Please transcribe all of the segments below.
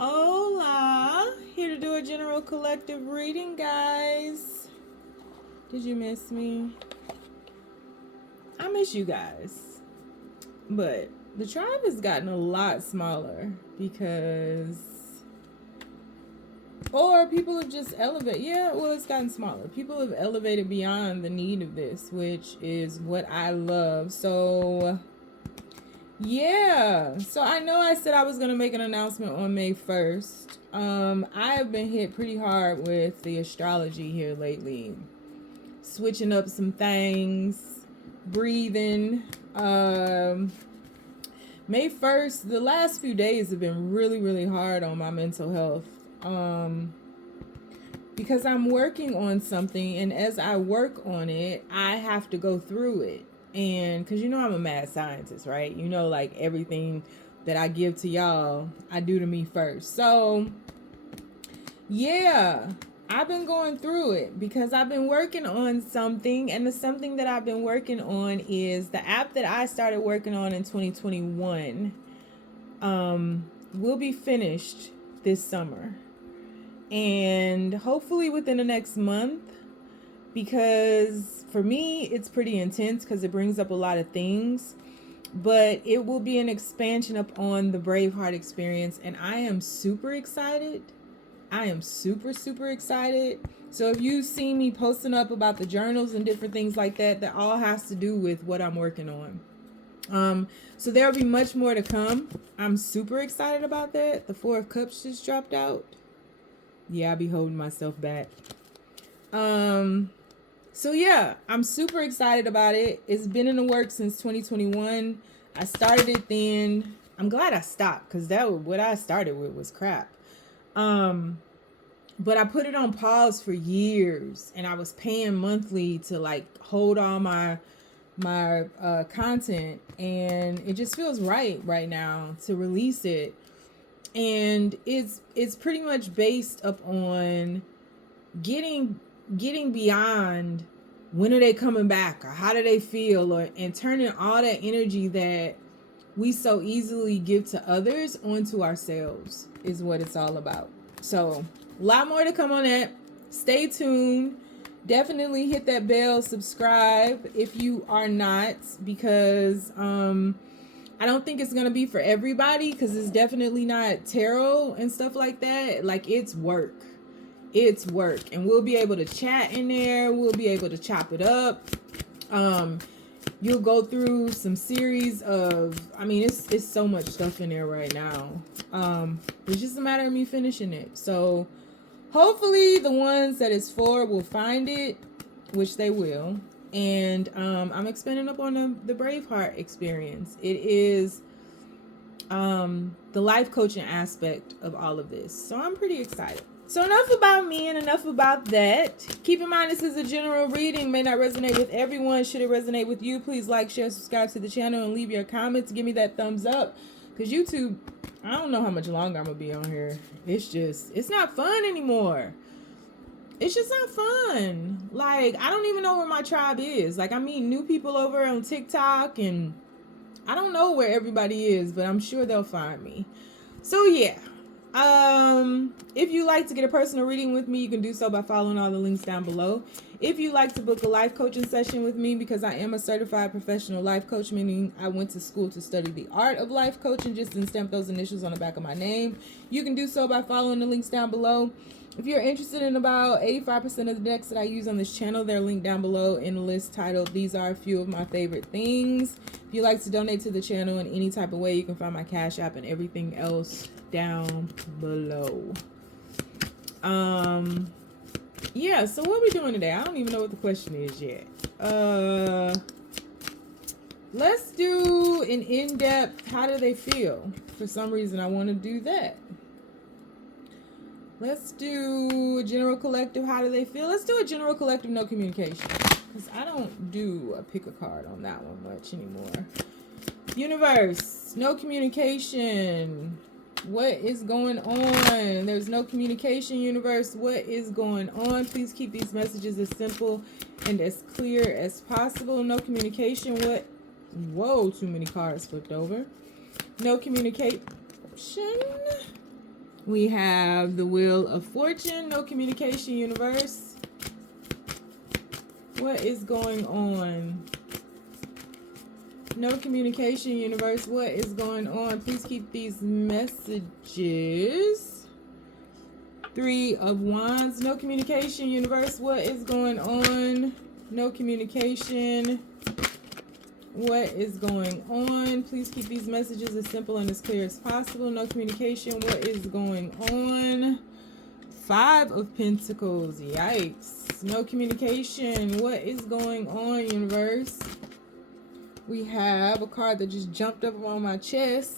Hola! Here to do a general collective reading, guys. Did you miss me? I miss you guys. But the tribe has gotten a lot smaller because... Or people have just elevated. Yeah, well, it's gotten smaller. People have elevated beyond the need of this, which is what I love. So... Yeah, so I know I said I was going to make an announcement on May 1st. I have been hit pretty hard with the astrology here lately. Switching up some things, breathing. May 1st, the last few days have been really, really hard on my mental health. Because I'm working on something, and as I work on it, I have to go through it. And because I'm a mad scientist, right? Like everything that I give to y'all, I do to me first. So yeah, I've been going through it because I've been working on something, and the something that I've been working on is the app that I started working on in 2021 will be finished this summer, and hopefully within the next month, because for me it's pretty intense because it brings up a lot of things, but it will be an expansion upon the Braveheart experience, and I am super excited. I am super excited. So if you see me posting up about the journals and different things like that, that all has to do with what I'm working on. So there'll be much more to come. I'm super excited about that. The 4 of Cups just dropped out. Yeah, I'll be holding myself back. So yeah, I'm super excited about it. It's been in the works since 2021. I started it then. I'm glad I stopped because what I started with was crap. But I put it on pause for years, and I was paying monthly to like hold all my content, and it just feels right now to release it. And it's pretty much based upon getting beyond when are they coming back, or how do they feel, and turning all that energy that we so easily give to others onto ourselves is what it's all about. So a lot more to come on that. Stay tuned. Definitely hit that bell, subscribe if you are not, because I don't think it's gonna be for everybody, because it's definitely not tarot and stuff like that. Like, it's work, and we'll be able to chat in there. We'll be able to chop it up. You'll go through some series of, it's so much stuff in there right now. It's just a matter of me finishing it. So hopefully the ones that it's for will find it, which they will. And I'm expanding up on the Braveheart experience. It is the life coaching aspect of all of this. So I'm pretty excited. So enough about me and enough about that. Keep in mind, this is a general reading. May not resonate with everyone. Should it resonate with you, please like, share, subscribe to the channel, and leave your comments. Give me that thumbs up. Because YouTube, I don't know how much longer I'm going to be on here. It's not fun anymore. It's just not fun. Like, I don't even know where my tribe is. Like, I meet new people over on TikTok, and I don't know where everybody is, but I'm sure they'll find me. So yeah. If you like to get a personal reading with me, you can do so by following all the links down below. If you like to book a life coaching session with me, because I am a certified professional life coach, meaning I went to school to study the art of life coaching, just didn't stamp those initials on the back of my name, you can do so by following the links down below. If you're interested in about 85% of the decks that I use on this channel, they're linked down below in the list titled "These Are a Few of My Favorite Things." If you like to donate to the channel in any type of way, you can find my Cash App and everything else down below. Yeah, so what are we doing today? I don't even know what the question is yet. Let's do an in-depth, how do they feel? For some reason, I want to do that. Let's do a general collective, how do they feel? Let's do a general collective, no communication. Because I don't do a pick a card on that one much anymore. Universe, no communication. What is going on? There's no communication, universe. What is going on? Please keep these messages as simple and as clear as possible. No communication. What? Whoa, too many cards flipped over. No communication. We have the Wheel of Fortune. No communication, universe. What is going on? No communication, universe. What is going on? Please keep these messages. 3 of Wands. No communication, universe. What is going on? No communication. What is going on? Please keep these messages as simple and as clear as possible. No communication. What is going on? 5 of Pentacles. Yikes. No communication. What is going on, universe? We have a card that just jumped up on my chest.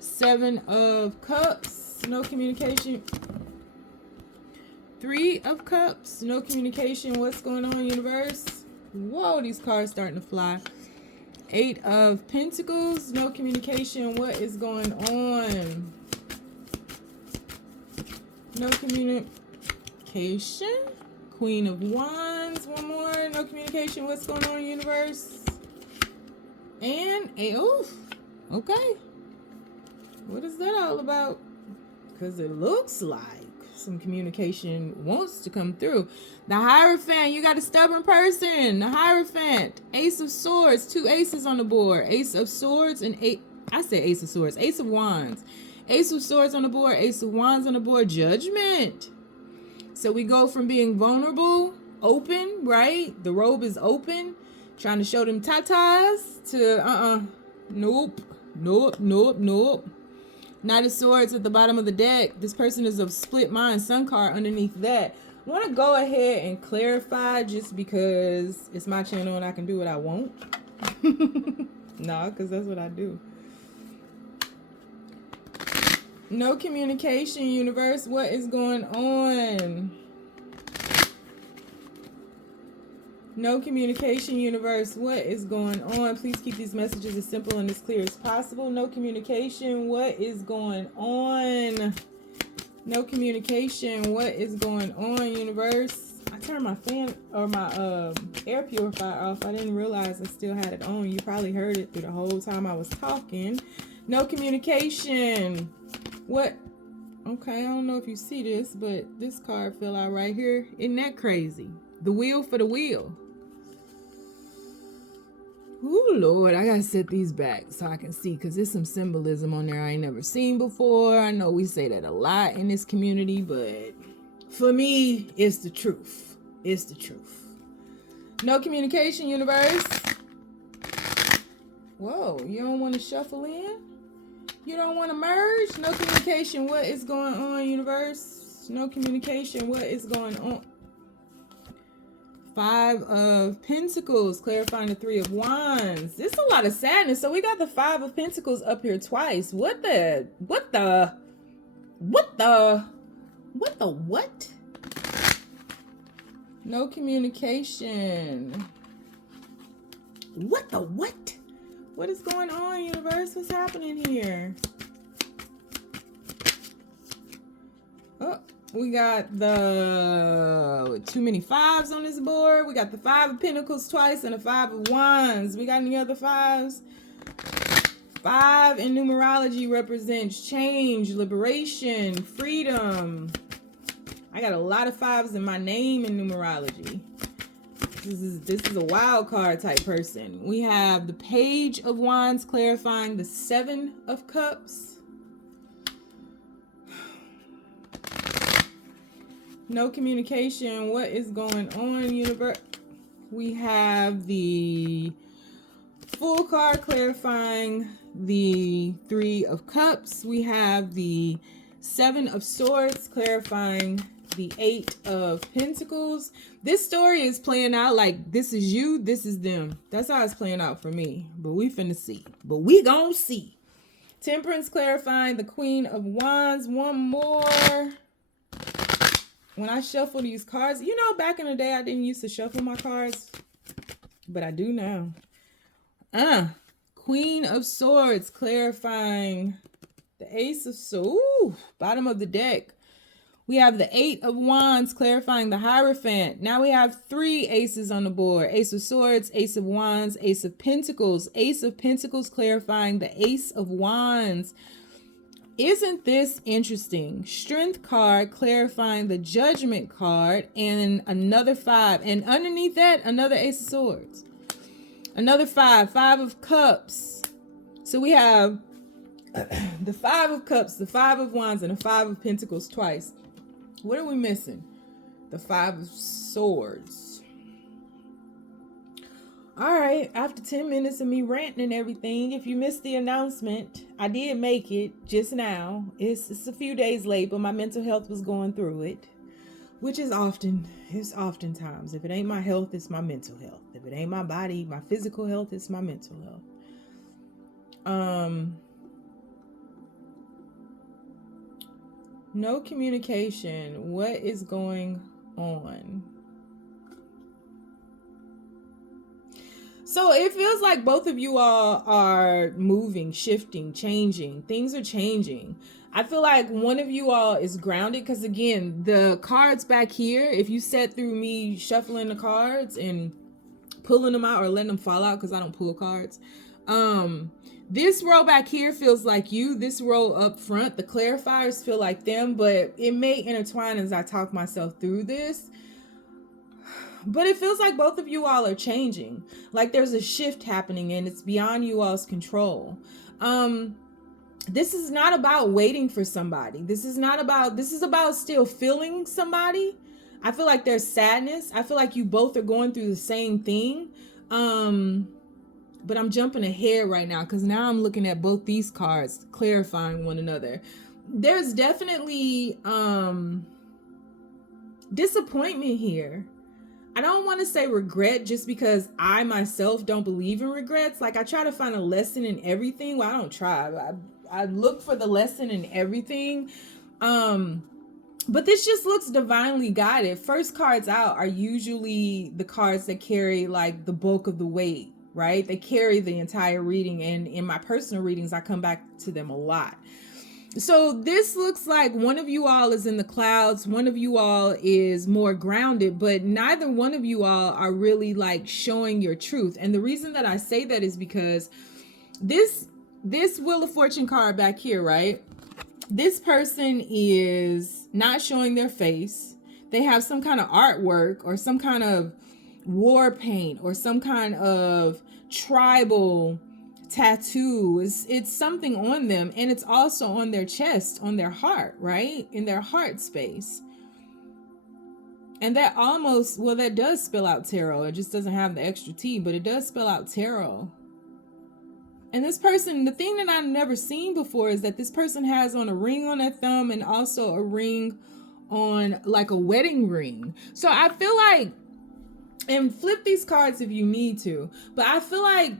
7 of Cups. No communication. 3 of Cups. No communication. What's going on, universe? Whoa, these cards starting to fly. 8 of Pentacles. No communication. What is going on? No communication. Queen of Wands. One more. No communication. What's going on, universe? And a oof. Okay. What is that all about? Because it looks like some communication wants to come through. The Hierophant. You got a stubborn person. The Hierophant. Ace of Swords. 2 aces on the board. Ace of Swords and I say Ace of Swords. Ace of Wands. Ace of Swords on the board. Ace of Wands on the board. Judgment. So we go from being vulnerable, open, right? The robe is open. Trying to show them tatas to nope. Knight of Swords at the bottom of the deck. This person is a split mind. Sun card underneath that. I want to go ahead and clarify just because it's my channel and I can do what I want. No, because that's what I do. No communication, universe. What is going on? No communication, universe. What is going on? Please keep these messages as simple and as clear as possible. No communication. What is going on? No communication. What is going on, universe? I turned my fan or my air purifier off. I didn't realize I still had it on. You probably heard it through the whole time I was talking. No communication. What? Okay, I don't know if you see this, but this card fell out right here. Isn't that crazy? The wheel for the wheel. Ooh, Lord, I gotta set these back so I can see, because there's some symbolism on there I ain't never seen before. I know we say that a lot in this community, but for me, it's the truth. It's the truth. No communication, universe. Whoa, you don't want to shuffle in? You don't want to merge? No communication. What is going on, universe? No communication. What is going on? 5 of Pentacles, clarifying the 3 of Wands. There's a lot of sadness. So we got the 5 of Pentacles up here twice. What? No communication. What? What is going on, universe? What's happening here? Oh. We got too many 5s on this board. We got the 5 of Pentacles twice and the 5 of Wands. We got any other 5s? 5 in numerology represents change, liberation, freedom. I got a lot of 5s in my name in numerology. This is a wild card type person. We have the Page of Wands clarifying the 7 of Cups. No communication. What is going on, universe? We have the Fool card clarifying the 3 of Cups. We have the 7 of Swords clarifying the 8 of Pentacles. This story is playing out like this is you, this is them. That's how it's playing out for me. But we finna see. But we gon' see. Temperance clarifying the Queen of Wands. One more. When I shuffle these cards, you know, back in the day, I didn't used to shuffle my cards, but I do now. Queen of Swords, clarifying the Ace of Swords, bottom of the deck. We have the 8 of Wands, clarifying the Hierophant. Now we have 3 aces on the board. Ace of Swords, Ace of Wands, Ace of Pentacles. Ace of Pentacles, clarifying the Ace of Wands. Isn't this interesting? Strength card clarifying the Judgment card, and another 5. And underneath that, another Ace of Swords. Another 5. 5 of Cups. So we have the 5 of Cups, the 5 of Wands, and the 5 of Pentacles twice. What are we missing? The 5 of Swords. All right, after 10 minutes of me ranting and everything, if you missed the announcement, I did make it just now. It's a few days late, but my mental health was going through it, which is oftentimes. If it ain't my health, it's my mental health. If it ain't my body, my physical health, it's my mental health. No communication. What is going on? So it feels like both of you all are moving, shifting, changing. Things are changing. I feel like one of you all is grounded because, again, the cards back here, if you sat through me shuffling the cards and pulling them out or letting them fall out because I don't pull cards, this row back here feels like you. This row up front, the clarifiers feel like them, but it may intertwine as I talk myself through this. But it feels like both of you all are changing. Like there's a shift happening and it's beyond you all's control. This is not about waiting for somebody. This is about still feeling somebody. I feel like there's sadness. I feel like you both are going through the same thing. But I'm jumping ahead right now because now I'm looking at both these cards clarifying one another. There's definitely disappointment here. I don't want to say regret just because I myself don't believe in regrets. Like I try to find a lesson in everything. Well, I don't try. I look for the lesson in everything. But this just looks divinely guided. First cards out are usually the cards that carry like the bulk of the weight, right? They carry the entire reading. And in my personal readings, I come back to them a lot. So this looks like one of you all is in the clouds. One of you all is more grounded, but neither one of you all are really like showing your truth. And the reason that I say that is because this Wheel of Fortune card back here, right? This person is not showing their face. They have some kind of artwork or some kind of war paint or some kind of tribal tattoo. It's something on them, and it's also on their chest, on their heart, right? In their heart space. And that almost, well, that does spell out tarot. It just doesn't have the extra T, but it does spell out tarot. And this person, the thing that I've never seen before is that this person has on a ring on their thumb and also a ring on like a wedding ring. So I feel like, and flip these cards if you need to, but I feel like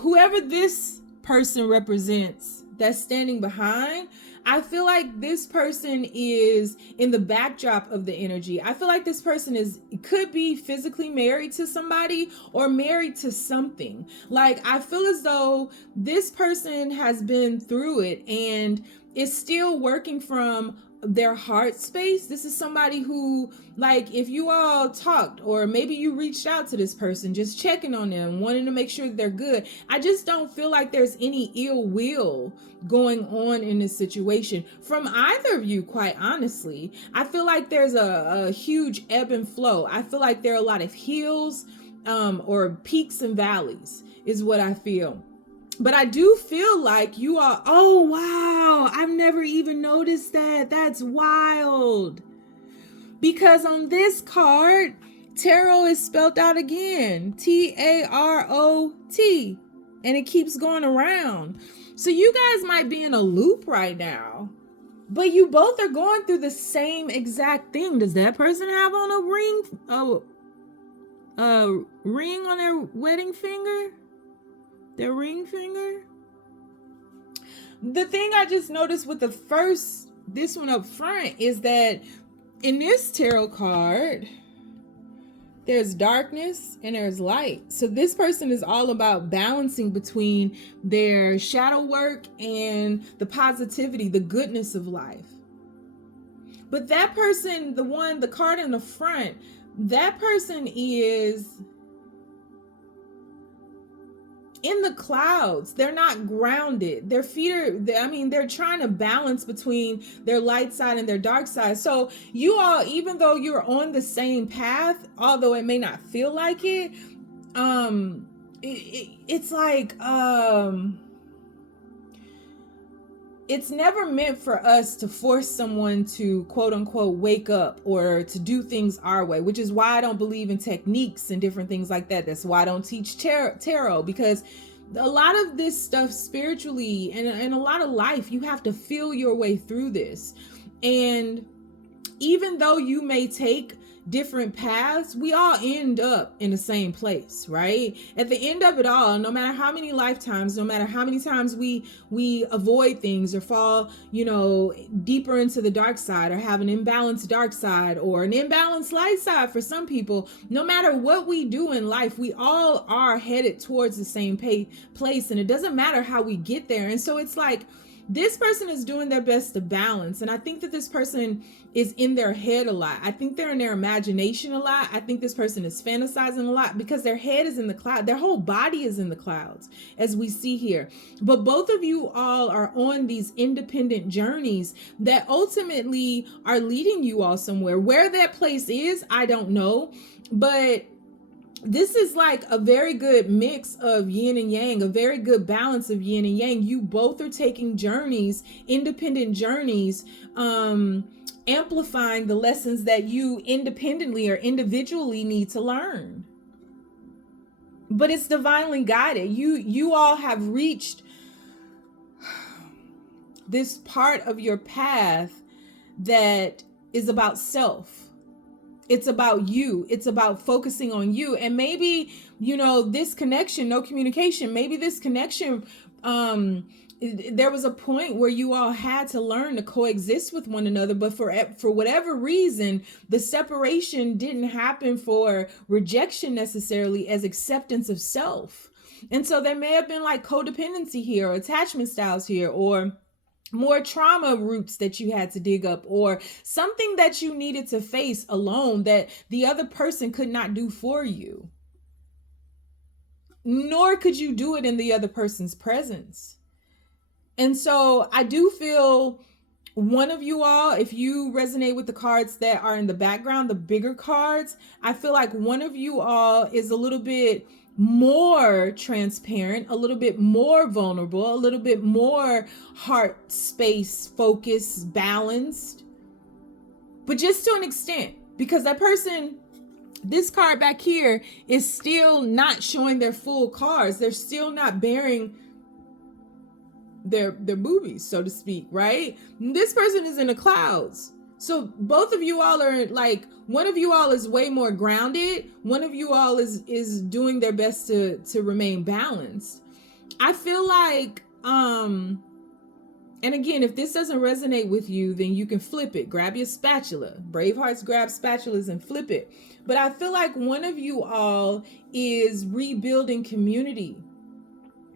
whoever this person represents that's standing behind, I feel like this person is in the backdrop of the energy. I feel like this person could be physically married to somebody or married to something. Like I feel as though this person has been through it and is still working from their heart space. This is somebody who, like, if you all talked or maybe you reached out to this person, just checking on them, wanting to make sure that they're good. I just don't feel like there's any ill will going on in this situation from either of you, quite honestly. I feel like there's a huge ebb and flow. I feel like there are a lot of hills or peaks and valleys is what I feel. But I do feel like you are, oh, wow, I've never even noticed that. That's wild. Because on this card, tarot is spelled out again, Tarot, and it keeps going around. So you guys might be in a loop right now, but you both are going through the same exact thing. Does that person have on a ring on their wedding finger? Their ring finger? The thing I just noticed with this one up front is that in this tarot card, there's darkness and there's light. So this person is all about balancing between their shadow work and the positivity, the goodness of life. But that person, the card in the front, that person is in the clouds. They're not grounded. Their feet are, they're trying to balance between their light side and their dark side. So you all, even though you're on the same path, although it may not feel like it, it's like, it's never meant for us to force someone to quote unquote wake up or to do things our way, which is why I don't believe in techniques and different things like that. That's why I don't teach tarot, because a lot of this stuff spiritually and a lot of life, you have to feel your way through this. And even though you may take different paths, we all end up in the same place, right? At the end of it all, no matter how many lifetimes, no matter how many times we avoid things or fall, deeper into the dark side, or have an imbalanced dark side or an imbalanced light side for some people, no matter what we do in life, we all are headed towards the same place, and it doesn't matter how we get there. And so it's like, this person is doing their best to balance. And I think that this person is in their head a lot. I think they're in their imagination a lot. I think this person is fantasizing a lot because their head is in the cloud. Their whole body is in the clouds, as we see here. But both of you all are on these independent journeys that ultimately are leading you all somewhere. Where that place is, I don't know. But this is like a very good mix of yin and yang, a very good balance of yin and yang. You both are taking journeys, independent journeys, amplifying the lessons that you independently or individually need to learn. But it's divinely guided. You all have reached this part of your path that is about self. It's about you. It's about focusing on you. And maybe, this connection, no communication, maybe this connection, there was a point where you all had to learn to coexist with one another, but for whatever reason, the separation didn't happen for rejection necessarily, as acceptance of self. And so there may have been like codependency here, or attachment styles here, or more trauma roots that you had to dig up, or something that you needed to face alone that the other person could not do for you, nor could you do it in the other person's presence. And so I do feel one of you all, if you resonate with the cards that are in the background, the bigger cards, I feel like one of you all is a little bit more transparent, a little bit more vulnerable, a little bit more heart space focused, balanced, but just to an extent, because that person, this card back here, is still not showing their full cards. They're still not bearing their boobies, so to speak, right? This person is in the clouds. So both of you all are like, one of you all is way more grounded. One of you all is doing their best to remain balanced. I feel like, and again, if this doesn't resonate with you, then you can flip it. Grab your spatula. Bravehearts grab spatulas and flip it. But I feel like one of you all is rebuilding community.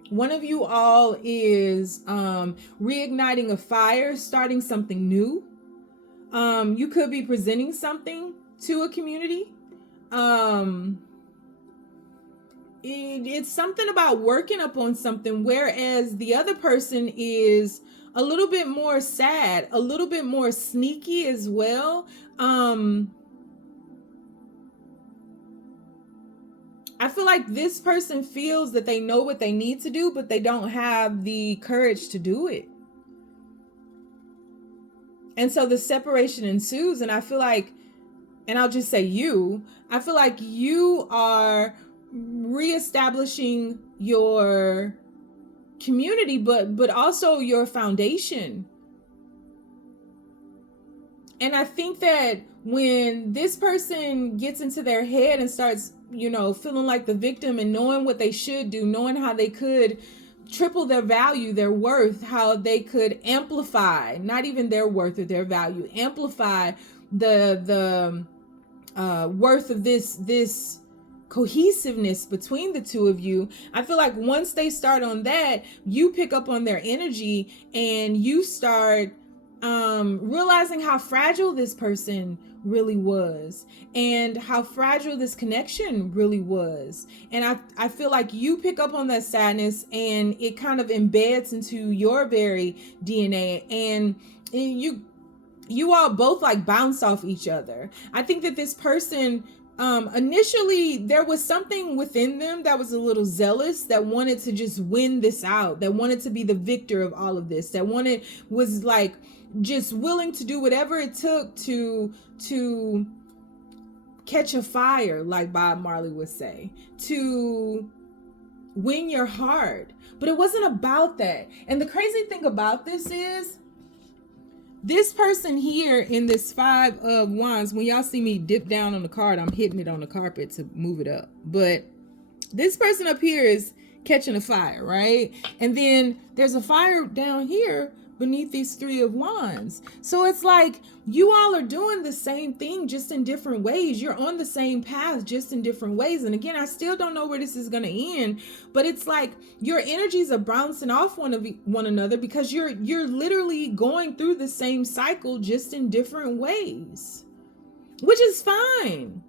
One of you all is reigniting a fire, starting something new. You could be presenting something to a community. It's something about working up on something, whereas the other person is a little bit more sad, a little bit more sneaky as well. I feel like this person feels that they know what they need to do, but they don't have the courage to do it. And so the separation ensues. And I feel like, and I'll just say I feel like you are reestablishing your community, but also your foundation. And I think that when this person gets into their head and starts, feeling like the victim and knowing what they should do, knowing how they could triple their value, their worth, how they could amplify, not even their worth or their value, amplify the worth of this cohesiveness between the two of you. I feel like once they start on that, you pick up on their energy and you start realizing how fragile this person really was and how fragile this connection really was. And I feel like you pick up on that sadness and it kind of embeds into your very DNA, and you all both like bounce off each other. I think that this person, initially there was something within them that was a little zealous, that wanted to just win this out, that wanted to be the victor of all of this, that was like just willing to do whatever it took to catch a fire, like Bob Marley would say, to win your heart. But it wasn't about that. And the crazy thing about this is, this person here in this 5 of Wands, when y'all see me dip down on the card, I'm hitting it on the carpet to move it up. But this person up here is catching a fire, right? And then there's a fire down here beneath these 3 of Wands. So it's like you all are doing the same thing, just in different ways. You're on the same path, just in different ways. And again, I still don't know where this is going to end, but it's like your energies are bouncing off one another, because you're literally going through the same cycle, just in different ways, which is fine.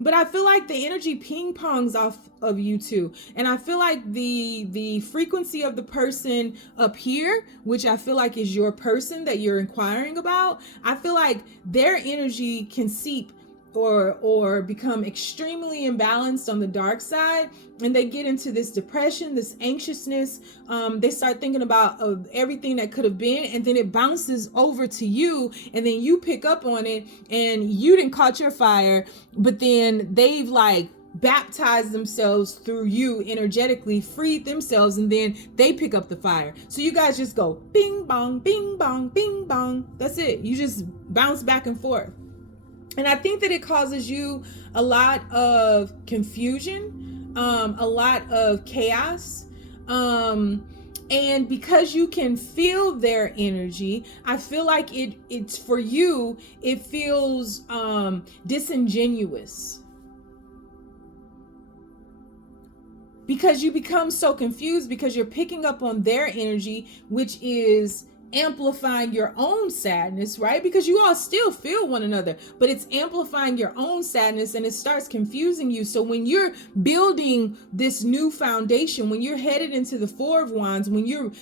But I feel like the energy ping pongs off of you two. And I feel like the frequency of the person up here, which I feel like is your person that you're inquiring about, I feel like their energy can seep or become extremely imbalanced on the dark side, and they get into this depression, this anxiousness. They start thinking about everything that could have been, and then it bounces over to you, and then you pick up on it, and you didn't caught your fire, but then they've like baptized themselves through you energetically, freed themselves, and then they pick up the fire. So you guys just go bing bong, bing bong, bing bong. That's it. You just bounce back and forth. And I think that it causes you a lot of confusion, a lot of chaos. And because you can feel their energy, I feel like it's for you, it feels disingenuous. Because you become so confused, because you're picking up on their energy, which is amplifying your own sadness, right? Because you all still feel one another, but it's amplifying your own sadness, and it starts confusing you. So when you're building this new foundation, when you're headed into the 4 of Wands, when you're,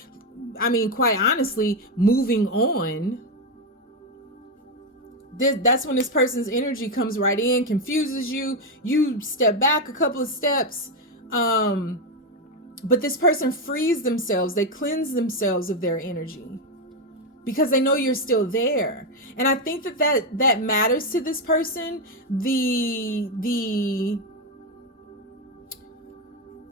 quite honestly, moving on, that's when this person's energy comes right in, confuses you. You step back a couple of steps, but this person frees themselves. They cleanse themselves of their energy, because they know you're still there. And I think that matters to this person. The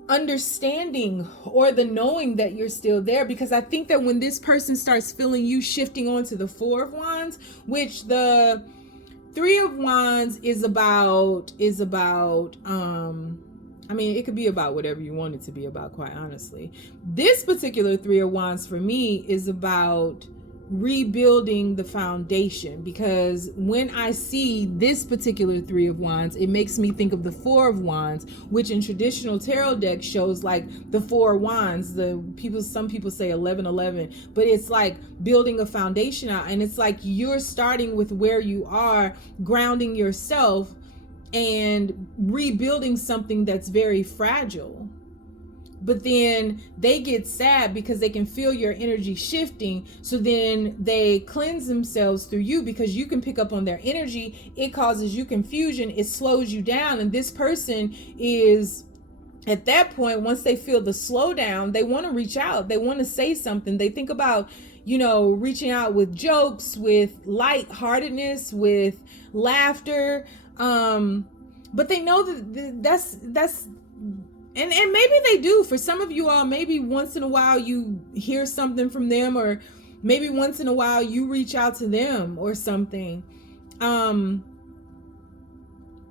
understanding or the knowing that you're still there, because I think that when this person starts feeling you shifting onto the 4 of Wands, which the 3 of Wands is about, it could be about whatever you want it to be about, quite honestly. This particular 3 of Wands for me is about rebuilding the foundation, because when I see this particular 3 of Wands, it makes me think of the 4 of Wands, which in traditional tarot deck shows like the 4 of Wands. Some people say 1111, but it's like building a foundation out, and it's like you're starting with where you are, grounding yourself and rebuilding something that's very fragile. But then they get sad because they can feel your energy shifting. So then they cleanse themselves through you, because you can pick up on their energy. It causes you confusion. It slows you down. And this person is, at that point, once they feel the slowdown, they want to reach out. They want to say something. They think about, reaching out with jokes, with lightheartedness, with laughter. But they know that's and maybe they do. For some of you all, maybe once in a while you hear something from them, or maybe once in a while you reach out to them or something.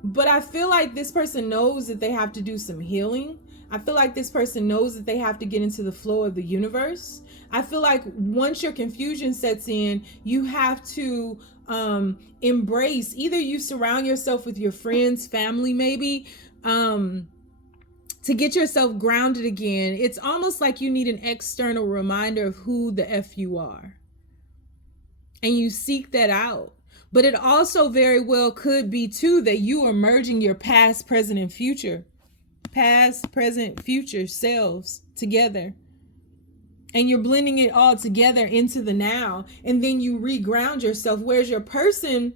But I feel like this person knows that they have to do some healing. I feel like this person knows that they have to get into the flow of the universe. I feel like once your confusion sets in, you have to embrace, either you surround yourself with your friends, family, maybe, to get yourself grounded again. It's almost like you need an external reminder of who the F you are. and you seek that out. But it also very well could be too that you are merging your past, present, and future selves together. And you're blending it all together into the now. And then you reground yourself. Whereas your person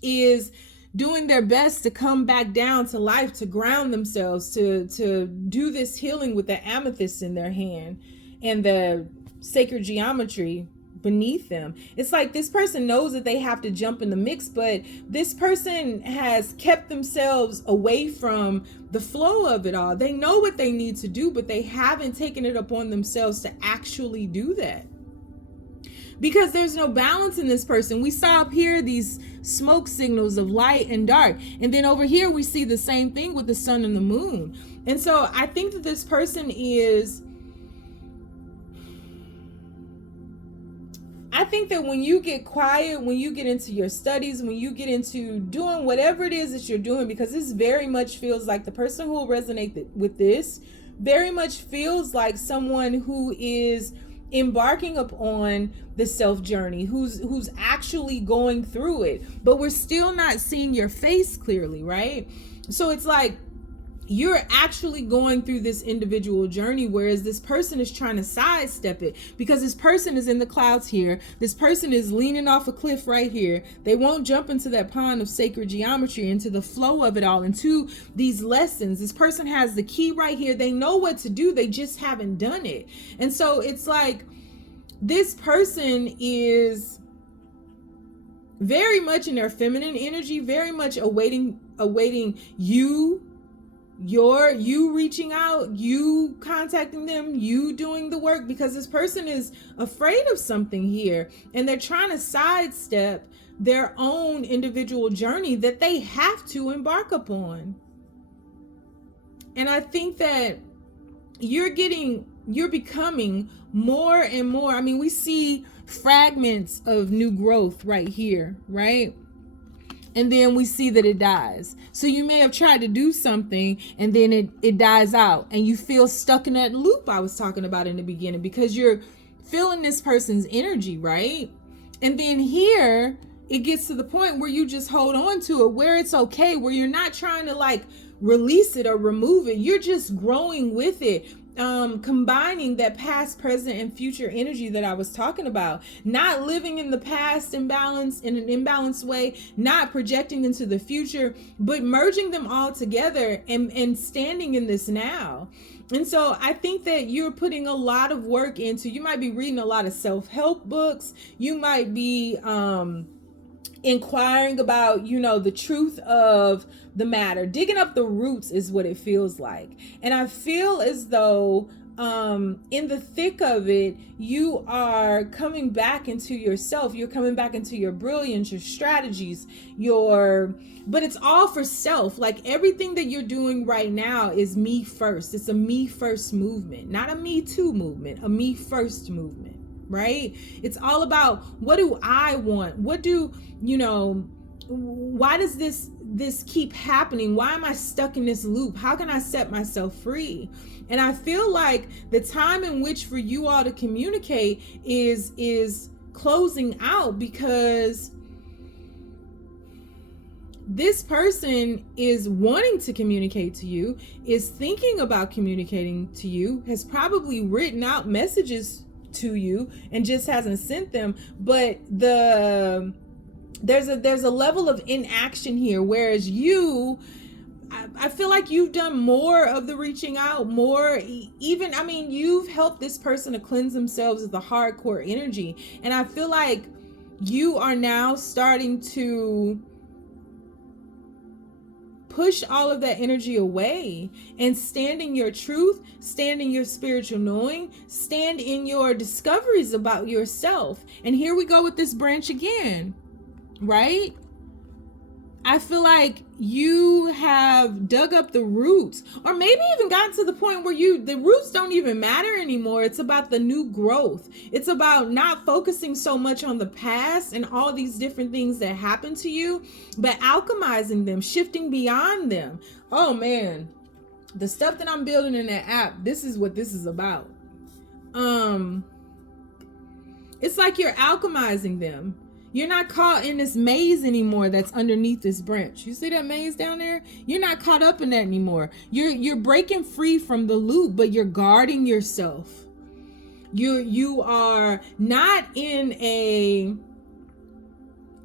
is doing their best to come back down to life, to ground themselves, to do this healing with the amethyst in their hand and the sacred geometry beneath them. It's like this person knows that they have to jump in the mix, but this person has kept themselves away from the flow of it all. They know what they need to do, but they haven't taken it upon themselves to actually do that. Because there's no balance in this person. We saw up here these smoke signals of light and dark. And then over here, we see the same thing with the sun and the moon. And so I think that this person is, I think that when you get quiet, when you get into your studies, when you get into doing whatever it is that you're doing, because this very much feels like the person who will resonate with this very much feels like someone who is embarking upon the self journey, who's actually going through it, but we're still not seeing your face clearly, right? So it's like you're actually going through this individual journey, whereas this person is trying to sidestep it, because this person is in the clouds here. This person is leaning off a cliff right here. They won't jump into that pond of sacred geometry, into the flow of it all, into these lessons. This person has the key right here. They know what to do. They just haven't done it. And so it's like this person is very much in their feminine energy, very much awaiting you reaching out, you contacting them, you doing the work, because this person is afraid of something here, and they're trying to sidestep their own individual journey that they have to embark upon. And I think that you're becoming more and more. I mean, we see fragments of new growth right here, right? And then we see that it dies. So you may have tried to do something and then it dies out, and you feel stuck in that loop I was talking about in the beginning, because you're feeling this person's energy, right? And then here it gets to the point where you just hold on to it, where it's okay, where you're not trying to like release it or remove it. You're just growing with it. Combining that past, present, and future energy that I was talking about, not living in the past in an imbalanced way, not projecting into the future, but merging them all together and standing in this now. And so I think that you're putting a lot of work into, you might be reading a lot of self-help books. You might be, inquiring about, the truth of the matter. Digging up the roots is what it feels like. And I feel as though in the thick of it, you are coming back into yourself. You're coming back into your brilliance, your strategies, but it's all for self. Like everything that you're doing right now is me first. It's a me first movement, not a me too movement, a me first movement. Right? It's all about, what do I want? Why does this keep happening? Why am I stuck in this loop? How can I set myself free? And I feel like the time in which for you all to communicate is closing out, because this person is wanting to communicate to you, is thinking about communicating to you, has probably written out messages to you and just hasn't sent them. But there's a level of inaction here, whereas I feel like you've done more of the reaching out, you've helped this person to cleanse themselves of the hardcore energy. And I feel like you are now starting to push all of that energy away and stand in your truth, stand in your spiritual knowing, stand in your discoveries about yourself. And here we go with this branch again, right? I feel like you have dug up the roots, or maybe even gotten to the point where the roots don't even matter anymore. It's about the new growth. It's about not focusing so much on the past and all these different things that happened to you, but alchemizing them, shifting beyond them. Oh man, the stuff that I'm building in that app, this is what this is about. It's like you're alchemizing them. You're not caught in this maze anymore that's underneath this branch. You see that maze down there? You're not caught up in that anymore. You're breaking free from the loop, but you're guarding yourself. You are not in a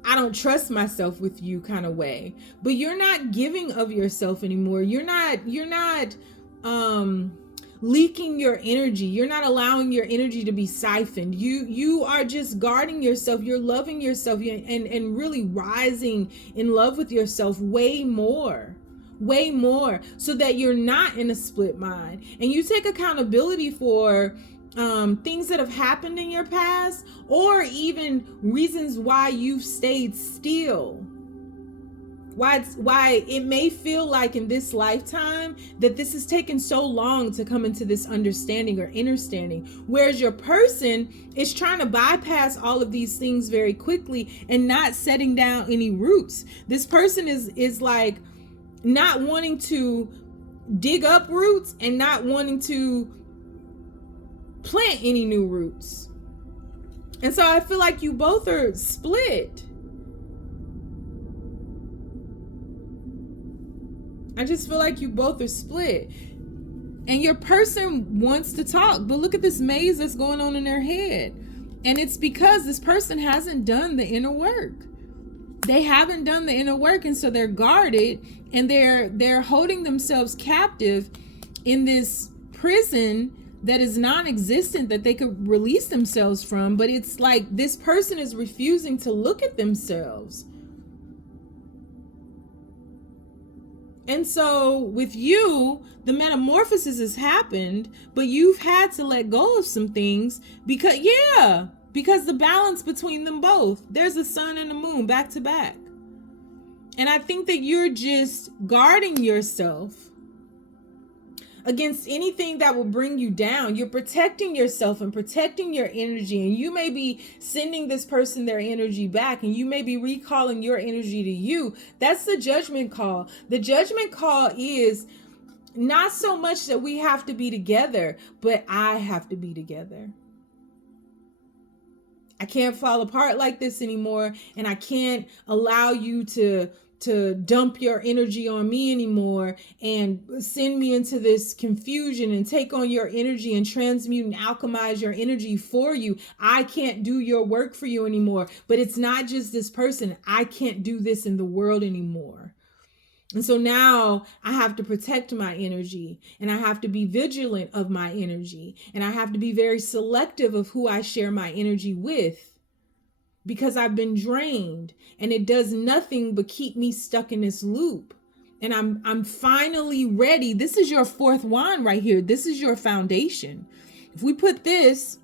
I don't trust myself with you kind of way, but you're not giving of yourself anymore. You're not leaking your energy. You're not allowing your energy to be siphoned. You are just guarding yourself. You're loving yourself and really rising in love with yourself way more, so that you're not in a split mind, and you take accountability for things that have happened in your past, or even reasons why you've stayed still. Why it may feel like in this lifetime that this has taken so long to come into this understanding or understanding, whereas your person is trying to bypass all of these things very quickly and not setting down any roots. This person is like not wanting to dig up roots and not wanting to plant any new roots. And so I feel like you both are split. I just feel like you both are split. And your person wants to talk, but look at this maze that's going on in their head. And it's because this person hasn't done the inner work. They haven't done the inner work, and so they're guarded, and they're holding themselves captive in this prison that is non-existent that they could release themselves from. But it's like this person is refusing to look at themselves. And so with you, the metamorphosis has happened, but you've had to let go of some things because the balance between them both, there's a sun and a moon back to back. And I think that you're just guarding yourself against anything that will bring you down. You're protecting yourself and protecting your energy, and you may be sending this person their energy back, and you may be recalling your energy to you. That's the judgment call. The judgment call is not so much that we have to be together, but I have to be together. I can't fall apart like this anymore, and I can't allow you to dump your energy on me anymore and send me into this confusion and take on your energy and transmute and alchemize your energy for you. I can't do your work for you anymore. But it's not just this person. I can't do this in the world anymore. And so now I have to protect my energy, and I have to be vigilant of my energy, and I have to be very selective of who I share my energy with, because I've been drained, and it does nothing but keep me stuck in this loop. And I'm finally ready. This is your fourth wand right here. This is your foundation. If we put this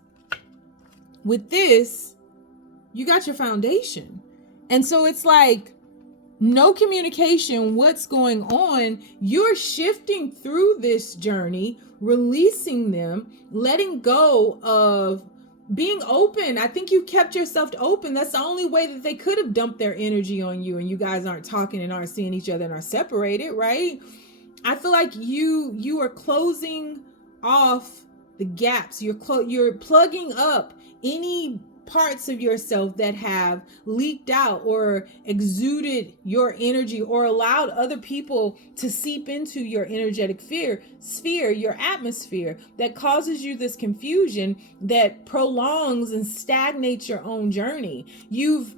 with this, you got your foundation. And so it's like no communication. What's going on? You're shifting through this journey, releasing them, letting go of being open. I think you kept yourself open. That's the only way that they could have dumped their energy on you, and you guys aren't talking and aren't seeing each other and are separated, right? I feel like you are closing off the gaps. You're plugging up any parts of yourself that have leaked out or exuded your energy or allowed other people to seep into your energetic sphere, your atmosphere, that causes you this confusion that prolongs and stagnates your own journey. You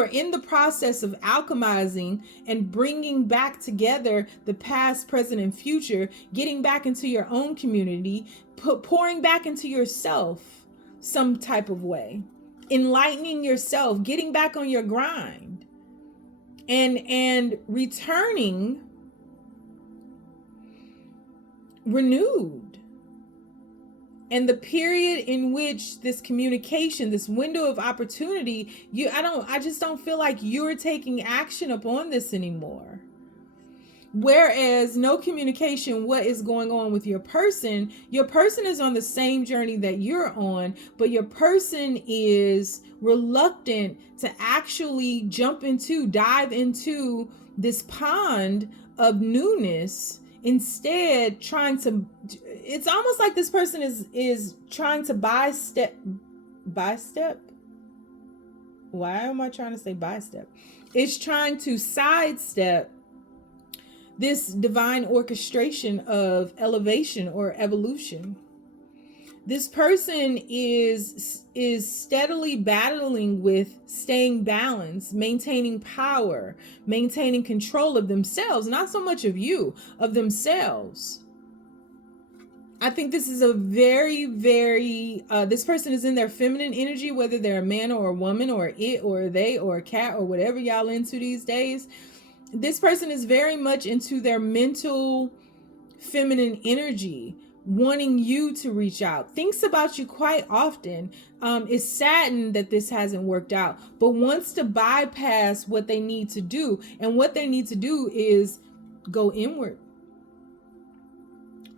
are in the process of alchemizing and bringing back together the past, present, and future, getting back into your own community, pouring back into yourself some type of way, enlightening yourself, getting back on your grind, and returning renewed. And the period in which this communication, this window of opportunity, I just don't feel like you're taking action upon this anymore. Whereas no communication, what is going on with your person is on the same journey that you're on, but your person is reluctant to actually dive into this pond of newness. Instead, it's almost like this person is trying to bistep. Why am I trying to say bistep? It's trying to sidestep this divine orchestration of elevation or evolution. This person is steadily battling with staying balanced, maintaining power, maintaining control of themselves, not so much of you, of themselves. I think this is a very, very, this person is in their feminine energy, whether they're a man or a woman or it or a they or a cat or whatever y'all into these days. This person is very much into their mental feminine energy, wanting you to reach out, thinks about you quite often, is saddened that this hasn't worked out, but wants to bypass what they need to do. And what they need to do is go inward.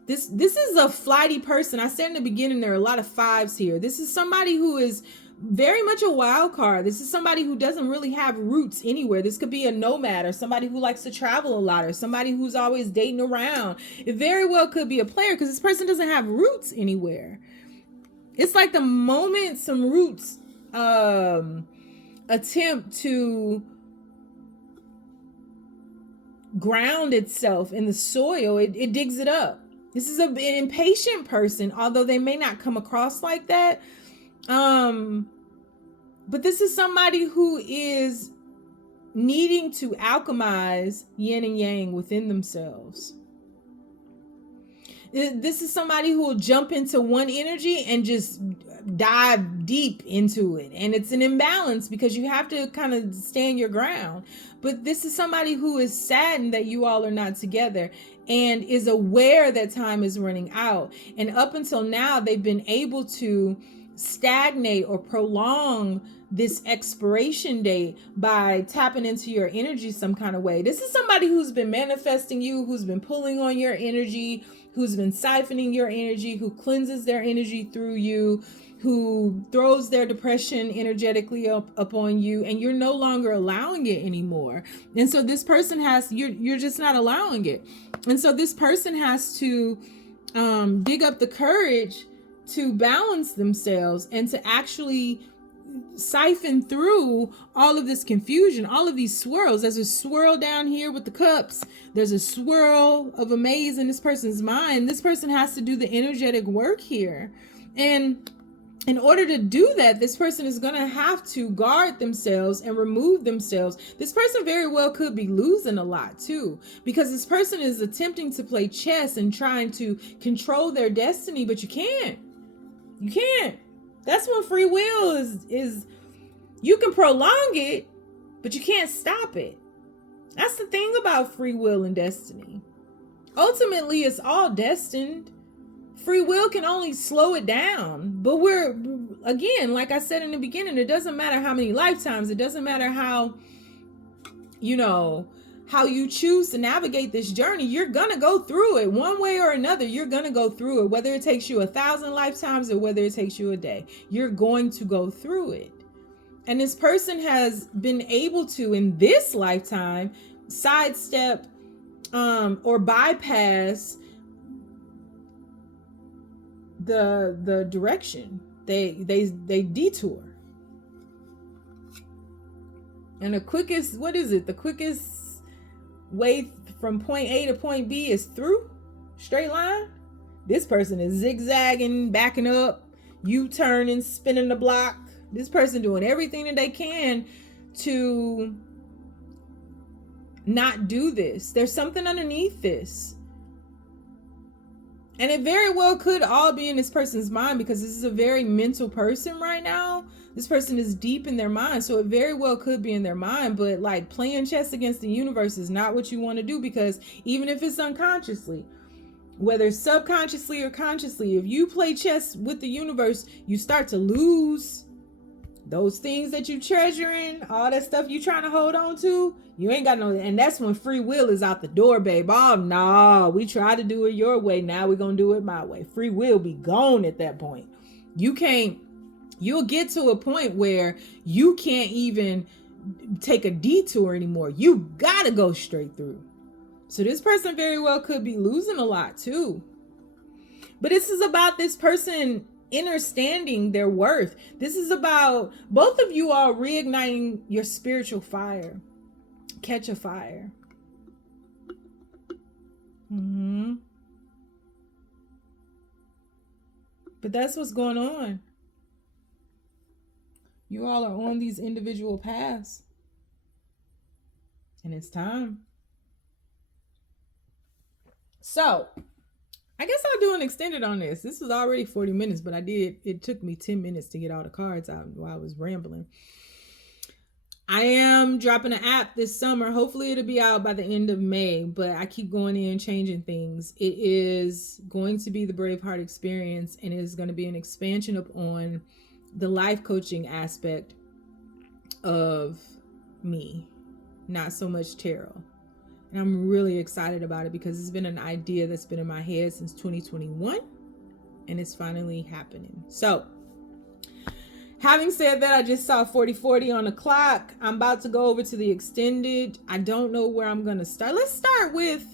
This is a flighty person. I said in the beginning, there are a lot of fives here. This is somebody who is very much a wild card. This is somebody who doesn't really have roots anywhere. This could be a nomad or somebody who likes to travel a lot or somebody who's always dating around. It very well could be a player because this person doesn't have roots anywhere. It's like the moment some roots attempt to ground itself in the soil, it digs it up. This is an impatient person, although they may not come across like that. But this is somebody who is needing to alchemize yin and yang within themselves. This is somebody who will jump into one energy and just dive deep into it. And it's an imbalance because you have to kind of stand your ground. But this is somebody who is saddened that you all are not together and is aware that time is running out. And up until now, they've been able to stagnate or prolong this expiration date by tapping into your energy some kind of way. This is somebody who's been manifesting you, who's been pulling on your energy, who's been siphoning your energy, who cleanses their energy through you, who throws their depression energetically up on you, and you're no longer allowing it anymore. And so this person you're just not allowing it. And so this person has to dig up the courage to balance themselves and to actually siphon through all of this confusion, all of these swirls. There's a swirl down here with the cups. There's a swirl of a maze in this person's mind. This person has to do the energetic work here. And in order to do that, this person is going to have to guard themselves and remove themselves. This person very well could be losing a lot too, because this person is attempting to play chess and trying to control their destiny, but you can't. You can't. That's when free will is you can prolong it, but you can't stop it. That's the thing about free will and destiny. Ultimately, it's all destined. Free will can only slow it down. But again, like I said in the beginning, it doesn't matter how many lifetimes. It doesn't matter how you choose to navigate this journey. You're going to go through it one way or another. You're going to go through it, whether it takes you 1,000 lifetimes or whether it takes you a day. You're going to go through it. And this person has been able to, in this lifetime, sidestep or bypass the direction. They detour. And the quickest way from point A to point B is through straight line. This person is zigzagging, backing up, U-turning, spinning the block. This person doing everything that they can to not do this. There's something underneath this. And it very well could all be in this person's mind, because this is a very mental person right now. This person is deep in their mind. So it very well could be in their mind. But like playing chess against the universe is not what you want to do, because even if it's unconsciously, whether subconsciously or consciously, if you play chess with the universe, you start to lose those things that you treasuring, all that stuff you trying to hold on to. You ain't got no, and that's when free will is out the door, babe. Oh no, we try to do it your way. Now we're gonna do it my way. Free will be gone at that point. You'll get to a point where you can't even take a detour anymore. You gotta go straight through. So this person very well could be losing a lot too. But this is about this person understanding their worth. This is about both of you are reigniting your spiritual fire. Catch a fire. But that's what's going on. You all are on these individual paths. And it's time. So, I guess I'll do an extended on this. This is already 40 minutes, but it took me 10 minutes to get all the cards out while I was rambling. I am dropping an app this summer. Hopefully it'll be out by the end of May, but I keep going in changing things. It is going to be the Braveheart Experience, and it is going to be an expansion upon the life coaching aspect of me, not so much tarot. And I'm really excited about it because it's been an idea that's been in my head since 2021, and it's finally happening. So, having said that, I just saw 40:40 on the clock. I'm about to go over to the extended. I don't know where I'm going to start. Let's start with,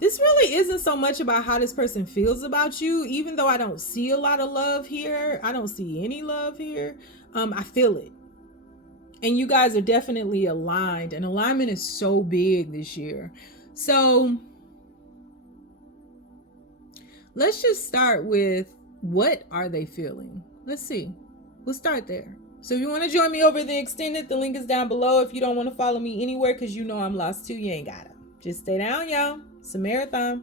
this really isn't so much about how this person feels about you, even though I don't see a lot of love here. I don't see any love here. I feel it. And you guys are definitely aligned, and alignment is so big this year. So let's just start with, what are they feeling? Let's see. We'll start there. So if you want to join me over the extended, the link is down below. If you don't want to follow me anywhere because you know I'm lost too, you ain't got it. Just stay down, y'all. It's a marathon.